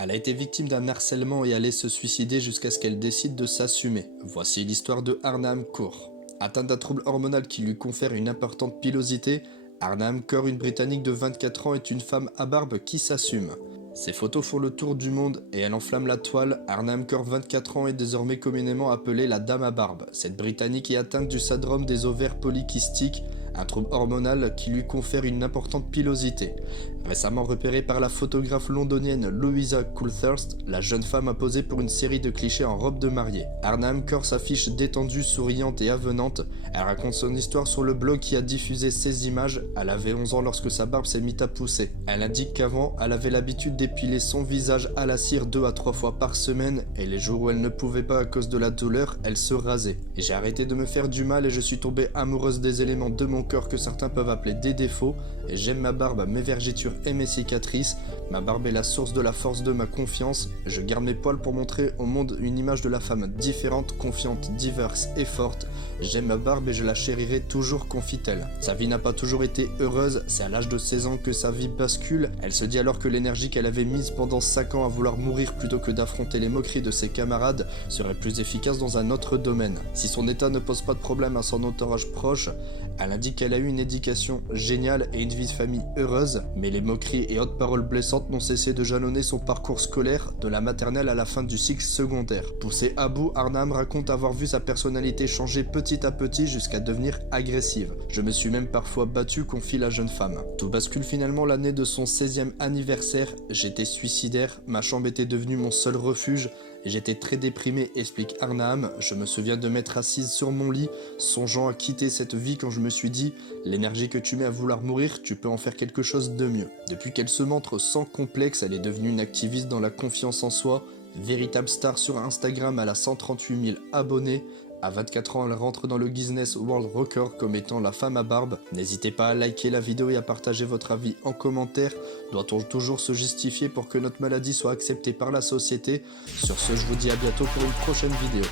Elle a été victime d'un harcèlement et allait se suicider jusqu'à ce qu'elle décide de s'assumer. Voici l'histoire de Arnhem Kaur. Atteinte d'un trouble hormonal qui lui confère une importante pilosité, Arnhem Kaur, une Britannique de 24 ans, est une femme à barbe qui s'assume. Ses photos font le tour du monde et elle enflamme la toile. Arnhem Kaur, 24 ans, est désormais communément appelée la Dame à barbe. Cette Britannique est atteinte du syndrome des ovaires polykystiques, un trouble hormonal qui lui confère une importante pilosité. Récemment repérée par la photographe londonienne Louisa Coulthurst, la jeune femme a posé pour une série de clichés en robe de mariée. Arnhem Kaur s'affiche détendue, souriante et avenante. Elle raconte son histoire sur le blog qui a diffusé ces images. Elle avait 11 ans lorsque sa barbe s'est mise à pousser. Elle indique qu'avant, elle avait l'habitude d'épiler son visage à la cire 2 à 3 fois par semaine et les jours où elle ne pouvait pas à cause de la douleur, elle se rasait. J'ai arrêté de me faire du mal et je suis tombée amoureuse des éléments de mon cœur que certains peuvent appeler des défauts. Et j'aime ma barbe, mes vergetures et mes cicatrices. Ma barbe est la source de la force de ma confiance. Je garde mes poils pour montrer au monde une image de la femme différente, confiante, diverse et forte. J'aime ma barbe et je la chérirai toujours, confie-t-elle. Sa vie n'a pas toujours été heureuse, c'est à l'âge de 16 ans que sa vie bascule. Elle se dit alors que l'énergie qu'elle avait mise pendant 5 ans à vouloir mourir plutôt que d'affronter les moqueries de ses camarades serait plus efficace dans un autre domaine. Si son état ne pose pas de problème à son entourage proche, elle indique qu'elle a eu une éducation géniale et une vie de famille heureuse, mais les moqueries et autres paroles blessantes n'ont cessé de jalonner son parcours scolaire, de la maternelle à la fin du cycle secondaire. Poussée à bout, Arnhem raconte avoir vu sa personnalité changer petit à petit jusqu'à devenir agressive. Je me suis même parfois battu, confie la jeune femme. Tout bascule finalement l'année de son 16e anniversaire. J'étais suicidaire, ma chambre était devenue mon seul refuge. J'étais très déprimé, explique Arnhem. Je me souviens de m'être assise sur mon lit, songeant à quitter cette vie quand je me suis dit « L'énergie que tu mets à vouloir mourir, tu peux en faire quelque chose de mieux ». Depuis qu'elle se montre sans complexe, elle est devenue une activiste dans la confiance en soi. Véritable star sur Instagram, elle a 138 000 abonnés. À 24 ans, elle rentre dans le Guinness World Record comme étant la femme à barbe. N'hésitez pas à liker la vidéo et à partager votre avis en commentaire. Doit-on toujours se justifier pour que notre maladie soit acceptée par la société? Sur ce, je vous dis à bientôt pour une prochaine vidéo.